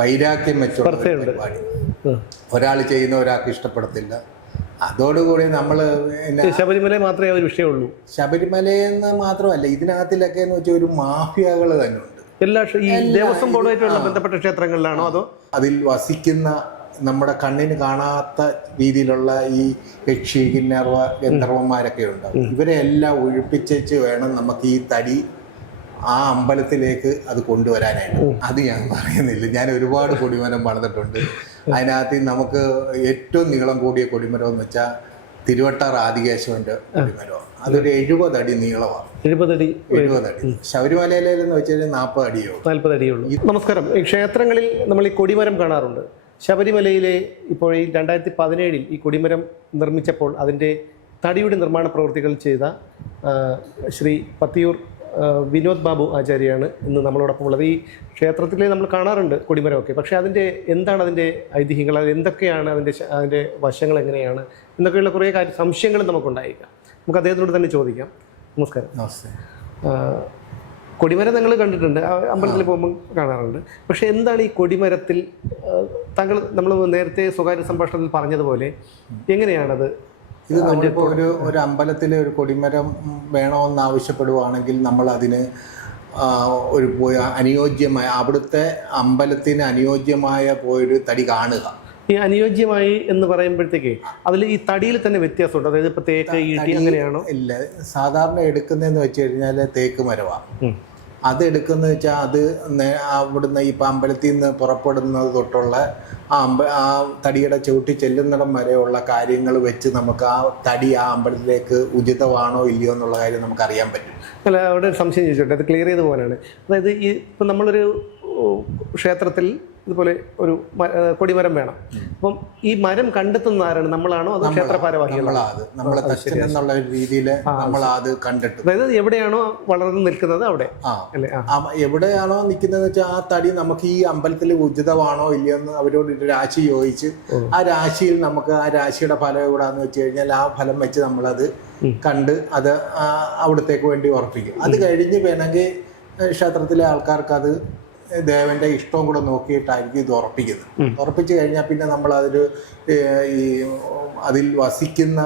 വൈരാഗ്യം വെച്ചുള്ള പരിപാടി. ഒരാൾ ചെയ്യുന്ന ഒരാൾക്ക് ഇഷ്ടപ്പെടത്തില്ല. അതോടുകൂടി നമ്മൾ ശബരിമല മാത്രമേ ഒരു വിഷയമുള്ളൂ ശബരിമലയെന്ന് മാത്രമല്ല ഇതിനകത്തിലൊക്കെ എന്ന് വെച്ചാൽ ഒരു മാഫിയകൾ തന്നെ ഉണ്ട്. എല്ലാ ഈ ദേവസ്വം ബോർഡുമായിട്ടുള്ള ബന്ധപ്പെട്ട ക്ഷേത്രങ്ങളിലാണോ അതോ? അതിൽ വസിക്കുന്ന നമ്മുടെ കണ്ണിന് കാണാത്ത രീതിയിലുള്ള ഈ യക്ഷി കിന്നർവ ഗന്ധർവന്മാരൊക്കെ ഉണ്ടാവും. ഇവരെ എല്ലാം ഒഴിപ്പിച്ചേച്ച് വേണം നമുക്ക് ഈ തടി ആ അമ്പലത്തിലേക്ക് അത് കൊണ്ടുവരാനായിട്ട്. അത് ഞാൻ പറയുന്നില്ല. ഞാൻ ഒരുപാട് കൊടിമരം പണിതിട്ടുണ്ട് അതിനകത്ത് നമുക്ക് ഏറ്റവും നീളം കൂടിയ കൊടിമരം എന്ന് വെച്ചാൽ തിരുവട്ടാർ ആദികേശവന്റെ കൊടിമരമാണ് അതൊരു എഴുപത് അടി നീളമാണ് എഴുപതടി എഴുപതടി ശബരിമലയിലെന്ന് വെച്ചാൽ നാൽപ്പത് അടിയോ നാൽപ്പത് അടിയുള്ളൂ നമസ്കാരം. ഈ ക്ഷേത്രങ്ങളിൽ നമ്മൾ ഈ കൊടിമരം കാണാറുണ്ട്. ശബരിമലയിലെ ഇപ്പോൾ ഈ രണ്ടായിരത്തി പതിനേഴിൽ ഈ കൊടിമരം നിർമ്മിച്ചപ്പോൾ അതിന്റെ തടിയുടെ നിർമ്മാണ പ്രവൃത്തികൾ ചെയ്ത ശ്രീ പത്തിയൂർ വിനോദ് ബാബു ആചാര്യാണ് ഇന്ന് നമ്മളോടൊപ്പം ഉള്ളത്. ഈ ക്ഷേത്രത്തിൽ നമ്മൾ കാണാറുണ്ട് കൊടിമരമൊക്കെ. പക്ഷേ അതിന്റെ എന്താണ് അതിന്റെ ഐതിഹ്യങ്ങൾ? അത് എന്തൊക്കെയാണ് അതിന്റെ അതിന്റെ വശങ്ങൾ എങ്ങനെയാണ്? എന്നൊക്കെയുള്ള കുറേ കാര്യം സംശയങ്ങൾ നമുക്കുണ്ടായേക്കാം. നമുക്ക് അദ്ദേഹത്തിനോട് തന്നെ ചോദിക്കാം. നമസ്കാരം. നമസ്തേ. കൊടിമരം നിങ്ങൾ കണ്ടിട്ടുണ്ട്. അമ്പലത്തിൽ പോകുമ്പോൾ കാണാറുണ്ട്. പക്ഷേ എന്താണ് ഈ കൊടിമരത്തിൽ താങ്കൾ നമ്മൾ നേരത്തെ സ്വകാര്യ സംഭാഷണത്തിൽ പറഞ്ഞതുപോലെ എങ്ങനെയാണത്? ഇത് നമ്മളിപ്പോൾ ഒരു ഒരു അമ്പലത്തിലെ ഒരു കൊടിമരം വേണമെന്ന് ആവശ്യപ്പെടുവാണെങ്കിൽ നമ്മൾ അതിന് ഒരു പോയി അനുയോജ്യമായ അവിടുത്തെ അമ്പലത്തിന് അനുയോജ്യമായ പോയൊരു തടി കാണുക. ഈ അനുയോജ്യമായി എന്ന് പറയുമ്പോഴത്തേക്ക് അതിൽ ഈ തടിയിൽ തന്നെ വ്യത്യാസമുണ്ട്. അതായത് ഇപ്പോൾ തേക്ക് ഈട്ടി അങ്ങനെയാണോ? ഇല്ല. സാധാരണ എടുക്കുന്നതെന്ന് വെച്ച് കഴിഞ്ഞാൽ തേക്ക് മരമാണ് ഉം. അത് എടുക്കുന്നത് വെച്ചാൽ അത് അവിടുന്ന് ഇപ്പം അമ്പലത്തിൽ നിന്ന് പുറപ്പെടുന്നത് തൊട്ടുള്ള ആ അമ്പ ആ തടിയുടെ ചവിട്ടി ചെല്ലുന്നിടം വരെയുള്ള കാര്യങ്ങൾ വെച്ച് നമുക്ക് ആ തടി ആ അമ്പലത്തിലേക്ക് ഉചിതമാണോ ഇല്ലയോ എന്നുള്ള കാര്യം നമുക്ക് അറിയാൻ പറ്റും അല്ല അവിടെ സംശയം ചോദിച്ചോട്ടെ അത് ക്ലിയർ ചെയ്ത് പോകാനാണ് അതായത് ഈ ഇപ്പം നമ്മളൊരു ക്ഷേത്രത്തിൽ ഇതുപോലെ ഒരു കൊടിമരം വേണം. അപ്പം ഈ മരം കണ്ടെത്തുന്ന ആരാണ്? നമ്മളാണോ അതോ ക്ഷേത്ര ഭാരവാഹികളാണോ നമ്മളത് നമ്മളെ ഒരു രീതിയിൽ നമ്മൾ അത് കണ്ടിട്ട്. അതായത് എവിടെയാണോ വളർന്നു നിൽക്കുന്നത് അവിടെ? എവിടെയാണോ നിൽക്കുന്നത് വെച്ചാൽ ആ തടി നമുക്ക് ഈ അമ്പലത്തിൽ ഉചിതമാണോ ഇല്ലയോ എന്ന് അവരോട് രാശി ചോദിച്ച് ആ രാശിയിൽ നമുക്ക് ആ രാശിയുടെ ഫലം എവിടാന്ന് വെച്ച് കഴിഞ്ഞാൽ ആ ഫലം വെച്ച് നമ്മളത് കണ്ട് അത് അവിടത്തേക്ക് വേണ്ടി ഉറപ്പിക്കും. അത് കഴിഞ്ഞ് വേണമെങ്കിൽ ക്ഷേത്രത്തിലെ ആൾക്കാർക്ക് അത് ദേവന്റെ ഇഷ്ടവും കൂടെ നോക്കിയിട്ടായിരിക്കും ഇത് ഉറപ്പിക്കുന്നത്. ഉറപ്പിച്ചു കഴിഞ്ഞാൽ പിന്നെ നമ്മൾ അതൊരു ഈ അതിൽ വസിക്കുന്ന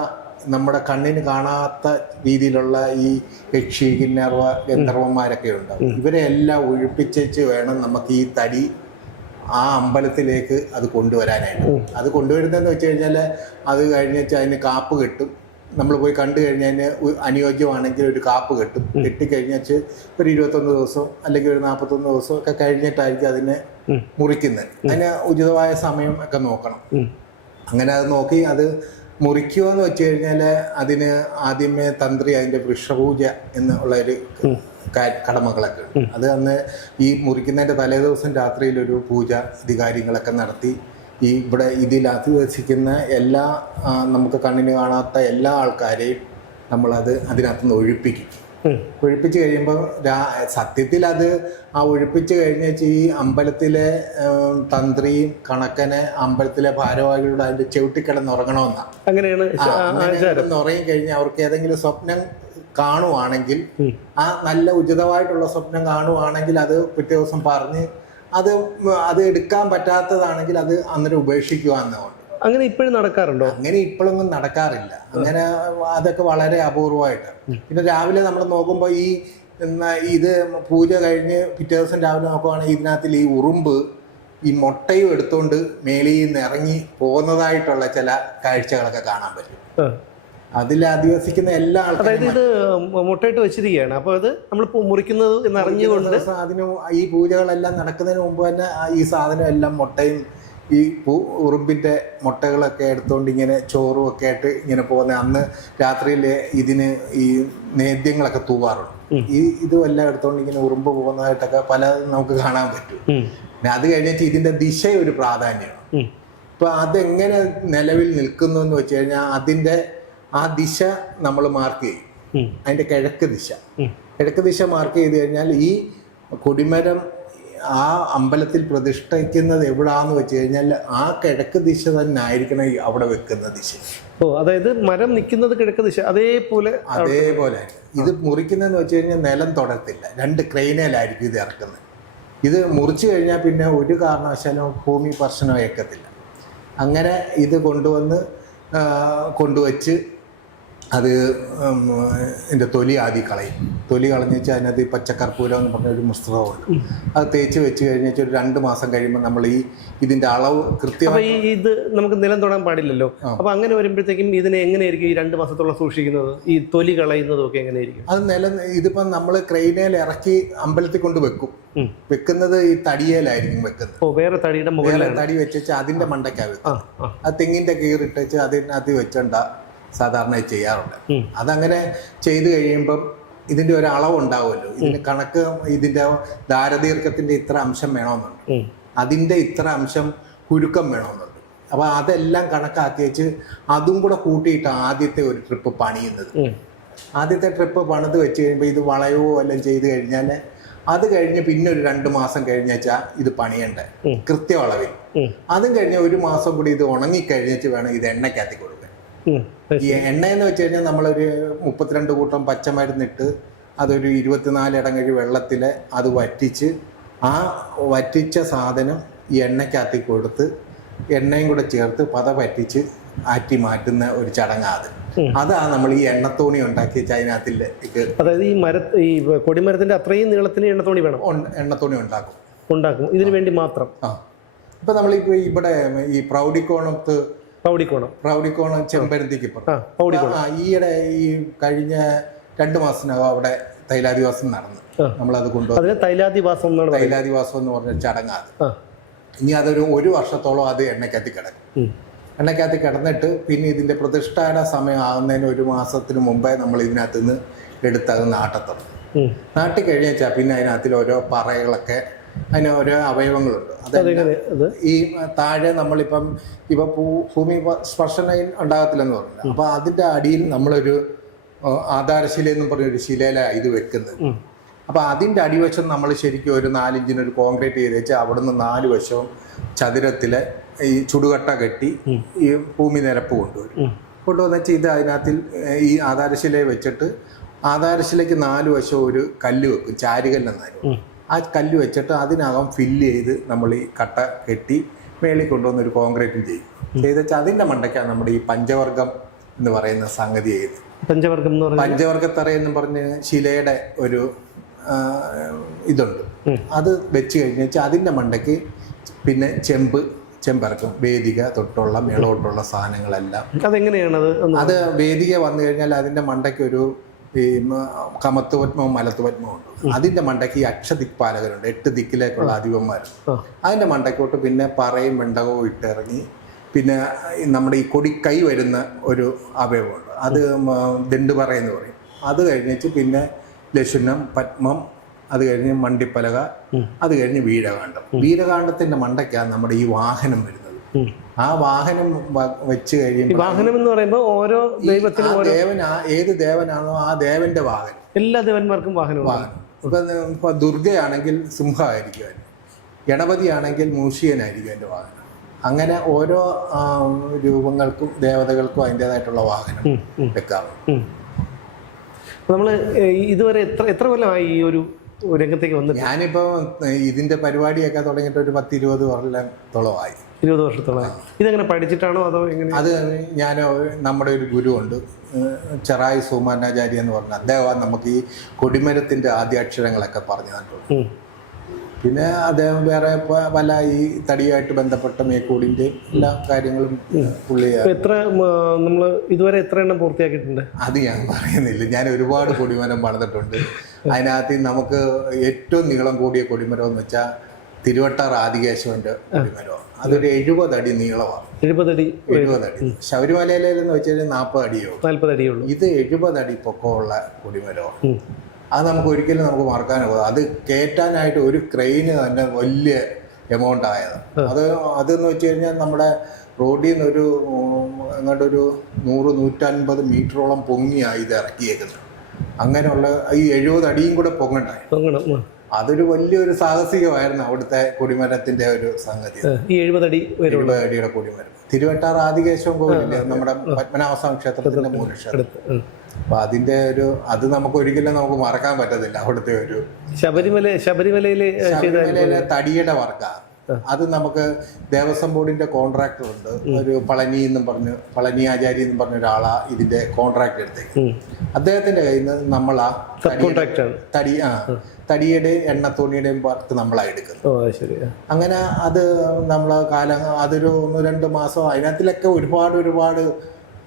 നമ്മുടെ കണ്ണിന് കാണാത്ത രീതിയിലുള്ള ഈ യക്ഷി കിന്നർവ ഗന്ധർവന്മാരൊക്കെ ഉണ്ടാവും. ഇവരെ എല്ലാം ഒഴിപ്പിച്ചേച്ച് വേണം നമുക്ക് ഈ തടി ആ അമ്പലത്തിലേക്ക് അത് കൊണ്ടുവരാനായിട്ട്. അത് കൊണ്ടുവരുന്നതെന്ന് വെച്ച് കഴിഞ്ഞാൽ അത് കഴിഞ്ഞിട്ട് അതിന് കാപ്പ് കെട്ടും. നമ്മൾ പോയി കണ്ടു കഴിഞ്ഞതിന് അനുയോജ്യമാണെങ്കിൽ ഒരു കാപ്പ് കെട്ടും. കെട്ടിക്കഴിഞ്ഞാൽ ഒരു ഇരുപത്തൊന്ന് ദിവസം അല്ലെങ്കിൽ ഒരു നാൽപ്പത്തൊന്ന് ദിവസം ഒക്കെ കഴിഞ്ഞിട്ടായിരിക്കും അതിനെ മുറിക്കുന്നത് അതിന് ഉചിതമായ സമയം ഒക്കെ നോക്കണം. അങ്ങനെ അത് നോക്കി അത് മുറിക്കുക എന്ന് വെച്ച് കഴിഞ്ഞാൽ അതിന് ആദ്യമേ തന്ത്രി അതിന്റെ വൃക്ഷപൂജ എന്നുള്ള ഒരു കടമകളൊക്കെ ഉണ്ട്. അത് അന്ന് ഈ മുറിക്കുന്നതിന്റെ തലേദിവസം രാത്രിയിൽ ഒരു പൂജ ഇത് കാര്യങ്ങളൊക്കെ നടത്തി ഈ ഇവിടെ ഇതിൽ അധിവസിക്കുന്ന എല്ലാ നമുക്ക് കണ്ണിന് കാണാത്ത എല്ലാ ആൾക്കാരെയും നമ്മളത് അതിനകത്തുനിന്ന് ഒഴിപ്പിക്കും. ഒഴിപ്പിച്ച് കഴിയുമ്പോൾ രാ- സത്യത്തിൽ അത് ആ ഒഴിപ്പിച്ച് കഴിഞ്ഞ ഈ അമ്പലത്തിലെ തന്ത്രിയും കണക്കനെ അമ്പലത്തിലെ ഭാരവാഹികളുടെ അതിന്റെ ചവിട്ടിക്കിടന്ന് ഉറങ്ങണമെന്നാണ് അങ്ങനെയാണ് കിടന്ന് ഉറങ്ങി കഴിഞ്ഞാൽ അവർക്ക് ഏതെങ്കിലും സ്വപ്നം കാണുവാണെങ്കിൽ ആ നല്ല ഉചിതമായിട്ടുള്ള സ്വപ്നം കാണുവാണെങ്കിൽ അത് പിറ്റേ ദിവസം പറഞ്ഞ് അത് അത് എടുക്കാൻ പറ്റാത്തതാണെങ്കിൽ അത് അന്നേരം ഉപേക്ഷിക്കുക അങ്ങനെ ഇപ്പോഴും നടക്കാറുണ്ടോ? അങ്ങനെ ഇപ്പോഴൊന്നും നടക്കാറില്ല. അങ്ങനെ അതൊക്കെ വളരെ അപൂർവമായിട്ട്. പിന്നെ രാവിലെ നമ്മൾ നോക്കുമ്പോൾ ഈ ഇത് പൂജ കഴിഞ്ഞ് പിറ്റേ ദിവസം രാവിലെ നോക്കുവാണെങ്കിൽ ഇതിനകത്തിൽ ഈ ഉറുമ്പ് ഈ മുട്ടയും എടുത്തുകൊണ്ട് മേളിയിൽ നിന്ന് ഇറങ്ങി പോകുന്നതായിട്ടുള്ള ചില കാഴ്ചകളൊക്കെ കാണാൻ പറ്റും. അതിൽ അധിവസിക്കുന്ന എല്ലാ അതായത് ഇത് മുട്ടയിട്ട് വെച്ചിരിക്കുകയാണ്. അപ്പോൾ അത് നമ്മൾ മുറിക്കുന്നത് എന്ന് അറിഞ്ഞുകൊണ്ട് അതിന് ഈ പൂജകളെല്ലാം നടക്കുന്നതിന് മുമ്പ് തന്നെ ഈ സാധനം എല്ലാം മുട്ടയും ഈ പൂ ഉറുമ്പിന്റെ മുട്ടകളൊക്കെ എടുത്തുകൊണ്ട് ഇങ്ങനെ ചോറും ഒക്കെ ആയിട്ട് ഇങ്ങനെ പോകുന്ന. അന്ന് രാത്രിയിൽ ഇതിന് ഈ നേദ്യങ്ങളൊക്കെ തൂവാറുണ്ട്. ഈ ഇതും എല്ലാം എടുത്തുകൊണ്ട് ഇങ്ങനെ ഉറുമ്പ് പോകുന്നതായിട്ടൊക്കെ പല നമുക്ക് കാണാൻ പറ്റും. പിന്നെ അത് കഴിഞ്ഞിട്ട് ഇതിന്റെ ദിശ ഒരു പ്രാധാന്യമാണ്. ഇപ്പൊ അതെങ്ങനെ നിലവിൽ നിൽക്കുന്നു എന്ന് വെച്ച് കഴിഞ്ഞാൽ അതിന്റെ ആ ദിശ നമ്മൾ മാർക്ക് ചെയ്യും. അതിന്റെ അതിന്റെ കിഴക്ക് ദിശ. കിഴക്ക് ദിശ മാർക്ക് ചെയ്ത് കഴിഞ്ഞാൽ ഈ കൊടിമരം ആ അമ്പലത്തിൽ പ്രതിഷ്ഠിക്കുന്നത് എവിടാന്ന് വെച്ച് കഴിഞ്ഞാൽ ആ കിഴക്ക് ദിശ തന്നെ ആയിരിക്കണം അവിടെ വെക്കുന്ന ദിശ. ഓ അതായത് മരം നിൽക്കുന്നത് കിഴക്ക് ദിശ അതേപോലെ അതേപോലെ. ഇത് മുറിക്കുന്നതെന്ന് വെച്ച് കഴിഞ്ഞാൽ നിലം തുടത്തില്ല. രണ്ട് ക്രെയിനേലായിരിക്കും ഇത് ഇറക്കുന്നത്. ഇത് മുറിച്ചു കഴിഞ്ഞാൽ പിന്നെ ഒരു കാരണവശാലും ഭൂമി പ്രശ്നം ഏക്കത്തില്ല അങ്ങനെ ഇത് കൊണ്ടുവന്ന് കൊണ്ടുവച്ച് അത് എന്റെ തൊലി ആദ്യം കളയും. തൊലി കളഞ്ഞ് വെച്ചാൽ അതിനകത്ത് പച്ചക്കർപ്പൂരം എന്ന് പറഞ്ഞ ഒരു മിശ്രിതമുണ്ട്. അത് തേച്ച് വെച്ച് കഴിഞ്ഞ് വെച്ചാൽ ഒരു രണ്ട് മാസം കഴിയുമ്പോൾ നമ്മൾ ഈ ഇതിന്റെ അളവ് കൃത്യമായി ഇത് നമുക്ക് നിലം തൊടാൻ പാടില്ലല്ലോ. അപ്പോൾ അങ്ങനെ വരുമ്പോഴത്തേക്കും ഇതിനെ എങ്ങനെയായിരിക്കും ഈ രണ്ട് മാസത്തോളം സൂക്ഷിക്കുന്നത്? ഈ തൊലി കളയുന്നതും ഒക്കെ എങ്ങനെയായിരിക്കും? അത് നില ഇതിപ്പം നമ്മൾ ക്രെയിനേൽ ഇറക്കി അമ്പലത്തിൽ കൊണ്ട് വെക്കും. വെക്കുന്നത് ഈ തടിയേലായിരിക്കും വെക്കുന്നത്. ഓ വേറെ തടിയുടെ മുകളിൽ തടി വെച്ച് അതിന്റെ മണ്ടയ്ക്കാണ് വെക്കും ആ തെങ്ങിന്റെ കീറിട്ടേച്ച് അതിനകത്ത് വെച്ചോണ്ട സാധാരണ ചെയ്യാറുണ്ട്. അതങ്ങനെ ചെയ്തു കഴിയുമ്പം ഇതിന്റെ ഒരു അളവ് ഉണ്ടാവുമല്ലോ ഇതിന് കണക്ക് ഇതിന്റെ ദാരദീർഘത്തിന്റെ ഇത്ര അംശം വേണമെന്നുണ്ട്. അതിന്റെ ഇത്ര അംശം കുരുക്കം വേണമെന്നുണ്ട്. അപ്പൊ അതെല്ലാം കണക്കാക്കി വെച്ച് അതും കൂടെ കൂട്ടിയിട്ട് ആദ്യത്തെ ഒരു ട്രിപ്പ് പണിയുന്നത്. ആദ്യത്തെ ട്രിപ്പ് പണിത് വെച്ച് കഴിയുമ്പോൾ ഇത് വളയോ എല്ലാം ചെയ്ത് കഴിഞ്ഞാൽ അത് കഴിഞ്ഞ് പിന്നെ ഒരു രണ്ട് മാസം കഴിഞ്ഞാൽ ഇത് പണിയണ്ടേ. കൃത്യ അളവിൽ. അതും കഴിഞ്ഞ് ഒരു മാസം കൂടി ഇത് ഉണങ്ങി കഴിഞ്ഞിട്ട് വേണം ഇത് എണ്ണയ്ക്കകത്തി കൊടുക്കാൻ എണ്ണ എന്ന് വെച്ച് കഴിഞ്ഞാൽ നമ്മളൊരു മുപ്പത്തിരണ്ട് കൂട്ടം പച്ചമരുന്നിട്ട് അതൊരു ഇരുപത്തിനാല് ഇടങ്ങഴി വെള്ളത്തിൽ അത് വറ്റിച്ച് ആ വറ്റിച്ച സാധനം ഈ എണ്ണയ്ക്കകത്തി കൊടുത്ത് എണ്ണയും കൂടെ ചേർത്ത് പത പറ്റിച്ച് ആറ്റി മാറ്റുന്ന ഒരു ചടങ്ങാണ് അതാ. നമ്മൾ ഈ എണ്ണത്തോണി ഉണ്ടാക്കി അതിനകത്തിലേക്ക് അതായത് ഈ മര ഈ കൊടിമരത്തിന്റെ അത്രയും നീളത്തിന് എണ്ണത്തോണി വേണം. എണ്ണത്തോണി ഉണ്ടാക്കും. ഉണ്ടാക്കും. ഇതിനു വേണ്ടി മാത്രം. ആ. ഇപ്പൊ നമ്മളിപ്പോ ഇവിടെ ഈ പ്രൗഢിക്കോണത്ത് പൗടിക്കോണം ചെമ്പരന്തിക്ക് പൗടിക്കോണം ആ ഈയിടെ ഈ കഴിഞ്ഞ രണ്ട് മാസത്തിനകം അവിടെ തൈലാദിവാസം നടന്നു. നമ്മൾ നമ്മളത് കൊണ്ടുവന്നു. അതിന് തൈലാദിവാസം എന്നാണ് തൈലാദിവാസം എന്ന് പറഞ്ഞ ചടങ്ങാണ് ഇനി അതൊരു ഒരു വർഷത്തോളം അത് എണ്ണക്കാത്തി കിടക്കും. എണ്ണക്കകത്ത് കിടന്നിട്ട് പിന്നെ ഇതിന്റെ പ്രതിഷ്ഠാന സമയം ആകുന്നതിന് ഒരു മാസത്തിന് മുമ്പേ നമ്മൾ ഇതിനകത്ത് നിന്ന് എടുത്തത് നാട്ടത്തും ഉം. നാട്ടി കഴിഞ്ഞാൽ പിന്നെ അതിനകത്തിൽ ഓരോ പറകളൊക്കെ അതിന് ഓരോ അവയവങ്ങളുണ്ട്. അതെല്ലാം അതെങ്ങനെ അത്. ഈ താഴെ നമ്മളിപ്പം ഇപ്പം ഭൂ ഭൂമി സ്പർശന ഉണ്ടാകത്തില്ലെന്ന് പറഞ്ഞു അപ്പോൾ അതിന്റെ അടിയിൽ നമ്മളൊരു ആധാരശില പറഞ്ഞൊരു ശിലയിലാണ് ഇത് വെക്കുന്നത്. അപ്പൊ അപ്പോൾ അതിന്റെ അടിവശം നമ്മൾ ശരിക്കും ഒരു നാലിഞ്ചിന് ഒരു കോൺക്രീറ്റ് ചെയ്ത് വെച്ച് അവിടുന്ന് നാല് വശവും ചതുരത്തിലെ ഈ ചുടുകട്ട കെട്ടി ഈ ഭൂമി നിരപ്പ് കൊണ്ടുവരും. കൊണ്ടുവന്ന് വെച്ചാൽ ഇത് അതിനകത്തിൽ ഈ ആധാരശിലയെ വെച്ചിട്ട് ആധാരശിലയ്ക്ക് നാല് വശവും ഒരു കല്ല് വെക്കും ചാരുകല്ലെന്നായിരുന്നു. ആ കല്ല് വെച്ചിട്ട് അതിനകം ഫില്ല് ചെയ്ത് നമ്മൾ ഈ കട്ട കെട്ടി മേളിൽ കൊണ്ടുവന്ന് ഒരു കോൺക്രീറ്റും ചെയ്യും. ചെയ്ത് വെച്ചാൽ അതിന്റെ മണ്ടയ്ക്കാണ് നമ്മുടെ ഈ പഞ്ചവർഗം എന്ന് പറയുന്ന സംഗതി ചെയ്യുന്നത്. പഞ്ചവർഗം എന്ന് പറഞ്ഞാൽ പഞ്ചവർഗത്തറ എന്ന് പറഞ്ഞ് ശിലയുടെ ഒരു ഇതുണ്ട്. അത് വെച്ച് കഴിഞ്ഞ് വെച്ചാൽ അതിന്റെ മണ്ടയ്ക്ക് പിന്നെ ചെമ്പ് ചെമ്പിറക്കും വേദിക തൊട്ടുള്ള മേളോട്ടുള്ള സാധനങ്ങളെല്ലാം. അതെങ്ങനെയാണ് അത് അത് വേദിക വന്നു കഴിഞ്ഞാൽ അതിന്റെ മണ്ടയ്ക്ക് ഒരു ഈ കമത്തുപത്മവും മലത്തുപത്മവും ഉണ്ട്. അതിന്റെ മണ്ടയ്ക്ക് ഈ അക്ഷദിക്പാലകരുണ്ട്. എട്ട് ദിക്കിലേക്കുള്ള അധിപന്മാർ അതിന്റെ മണ്ടയ്ക്കോട്ട് പിന്നെ പറയും വെണ്ടകവും ഇട്ടിറങ്ങി. പിന്നെ നമ്മുടെ ഈ കൊടി കൈ വരുന്ന ഒരു അവയവമുണ്ട്. അത് ദണ്ട് ദണ്ടുപറ എന്ന് പറയും. അത് കഴിഞ്ഞിട്ട് പിന്നെ ലശുനം പത്മം അത് കഴിഞ്ഞ് മണ്ടിപ്പലക അത് കഴിഞ്ഞ് വീരകാന്ഡം. വീരകാന്ഡത്തിന്റെ മണ്ടയ്ക്കാണ് നമ്മുടെ ഈ വാഹനം വരുന്നത്. ആ വാഹനം വെച്ച് കഴിയുമ്പോൾ വാഹനം എന്ന് പറയുമ്പോൾ ഓരോ ദൈവത്തിനും ദേവൻ ഏത് ദേവനാണോ ആ ദേവന്റെ വാഹനം. എല്ലാ ദേവന്മാർക്കും വാഹനം വാഹനം. ഇപ്പൊ ദുർഗയാണെങ്കിൽ സിംഹമായിരിക്കും അതിന് ഗണപതി ആണെങ്കിൽ മൂഷിയനായിരിക്കും എന്റെ വാഹനം. അങ്ങനെ ഓരോ രൂപങ്ങൾക്കും ദേവതകൾക്കും അതിന്റെതായിട്ടുള്ള വാഹനം നമ്മൾ വെക്കാറുണ്ട്. നമ്മൾ ഇതുവരെ എത്ര എത്ര കൊല്ലമായി ഈ ഒരു രംഗത്തേക്ക് വന്നു ഞാനിപ്പോൾ ഇതിന്റെ പരിപാടിയൊക്കെ തുടങ്ങിയിട്ട് ഒരു പത്ത് ഇരുപത് കൊല്ലത്തോളമായി ഇരുപത് വർഷത്തോളം. ഇതെങ്ങനെ പഠിച്ചിട്ടാണോ അതോ എങ്ങനെ? അത് ഞാൻ നമ്മുടെ ഒരു ഗുരുവുണ്ട്. ചെറായി സോമാനാചാര്യ എന്ന് പറഞ്ഞ അദ്ദേഹം നമുക്ക് ഈ കൊടിമരത്തിന്റെ ആദ്യാക്ഷരങ്ങളൊക്കെ പറഞ്ഞു തന്നിട്ടുണ്ട്. പിന്നെ അദ്ദേഹം വേറെ പല ഈ തടിയായിട്ട് ബന്ധപ്പെട്ട മേക്കൂടിന്റെ എല്ലാ കാര്യങ്ങളും പുള്ളി ഇപ്പൊ എത്ര നമ്മൾ ഇതുവരെ എത്ര എണ്ണം പൂർത്തിയാക്കിയിട്ടുണ്ട്? അത് ഞാൻ പറയുന്നില്ല. ഞാൻ ഒരുപാട് കൊടിമരം പണിതിട്ടുണ്ട് അതിനകത്ത് നമുക്ക് ഏറ്റവും നീളം കൂടിയ കൊടിമരം എന്ന് വെച്ചാൽ തിരുവട്ടാർ ആദികേശവന്റെ കൊടിമരമാണ്. അതൊരു എഴുപത് അടി നീളമാണ്. എഴുപതടി എഴുപതടി അടി. ശബരിമലയിലെന്ന് വെച്ചാൽ നാൽപ്പത് അടിയോ നാൽപ്പത് അടിയേ ഉള്ളൂ. ഇത് എഴുപത് അടി പൊക്കമുള്ള കുടിമരോ അത് നമുക്ക് ഒരിക്കലും നമുക്ക് മറക്കാനാകും അത് കയറ്റാനായിട്ട് ഒരു ക്രെയിന് തന്നെ വലിയ എമൗണ്ട് ആയത്. അത് അതെന്ന് വെച്ച് കഴിഞ്ഞാൽ നമ്മുടെ റോഡിൽ നിന്ന് ഒരു എങ്ങോട്ടൊരു നൂറ് നൂറ്റൻപത് മീറ്ററോളം പൊങ്ങിയാണ് ഇത് ഇറക്കിയേക്കുന്നത്. അങ്ങനെയുള്ള ഈ എഴുപത് അടിയും കൂടെ പൊങ്ങണ്ടായി. അതൊരു വലിയൊരു സാഹസികമായിരുന്നു അവിടുത്തെ കൊടിമരത്തിന്റെ ഒരു സംഗതി. ഈ എഴുപതടി എഴുപത് അടിയുടെ കൊടിമരം. തിരുവട്ടാർ ആദികേശവം കോവിലില്ലേ നമ്മുടെ പത്മനാഭസ്വാമി ക്ഷേത്രത്തിന്റെ മൂലക്ഷേത്രം. അപ്പൊ അതിന്റെ ഒരു അത് നമുക്ക് ഒരിക്കലും നമുക്ക് മറക്കാൻ പറ്റത്തില്ല അവിടുത്തെ ഒരു ശബരിമല ശബരിമലയിലെ ശബരിമലയിലെ തടിയുടെ വർക്ക. അത് നമുക്ക് ദേവസ്വം ബോർഡിന്റെ കോൺട്രാക്ടർ ഉണ്ട്. ഒരു പളനി എന്നും പറഞ്ഞ് പളനി ആചാരി എന്നും പറഞ്ഞ ഒരാളാ ഇതിന്റെ കോൺട്രാക്ട് എടുത്തേക്ക് അദ്ദേഹത്തിന്റെ കയ്യിൽ നിന്ന് നമ്മളാ തടി കോൺട്രാക്റ്റാണ് തടി ആ. തടിയുടെ എണ്ണ തോണിയുടെയും പാർട്ട് നമ്മളാ എടുക്കുന്നത്. ഓ അത് ശരി. അങ്ങനെ അത് നമ്മൾ കാലം അതൊരു ഒന്ന് രണ്ട് മാസം അതിനകത്തിലൊക്കെ ഒരുപാട് ഒരുപാട്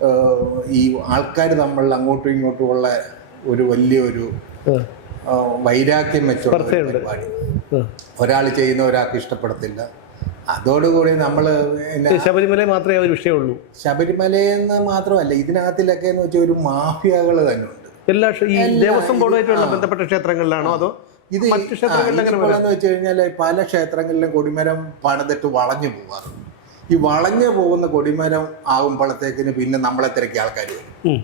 ഏഹ്, ഈ ആൾക്കാർ തമ്മിൽ അങ്ങോട്ടും ഇങ്ങോട്ടും ഉള്ള ഒരു വലിയൊരു ആ. ഏഹ്, വൈരാഗ്യം വെച്ചുള്ള ഒരു പരിപാടി. ആ. ഒരാൾ ചെയ്യുന്ന ഒരാൾക്ക് ഇഷ്ടപ്പെടത്തില്ല. അതോടുകൂടി നമ്മൾ ഈ ശബരിമല മാത്രമേ ആ ഒരു വിഷയമുള്ളൂ ശബരിമലയെന്ന് മാത്രമല്ല ഇതിനകത്തിലൊക്കെ എന്ന് വെച്ചാൽ ഒരു മാഫിയകൾ തന്നെ ഉണ്ട് എല്ലാ ക്ഷ- ഈ ദേവസ്വം ബോർഡുമായിട്ടുള്ള ബന്ധപ്പെട്ട ക്ഷേത്രങ്ങളിലാണോ അതോ ഇത് മറ്റു എന്ന് വെച്ച് കഴിഞ്ഞാൽ പല ക്ഷേത്രങ്ങളിലും കൊടിമരം പണിതിട്ട് വളഞ്ഞു പോവാറ്. ഈ വളഞ്ഞു പോകുന്ന കൊടിമരം ആകുമ്പോഴത്തേക്കിന് പിന്നെ നമ്മളെ തിരക്കി ആൾക്കാർ വരും.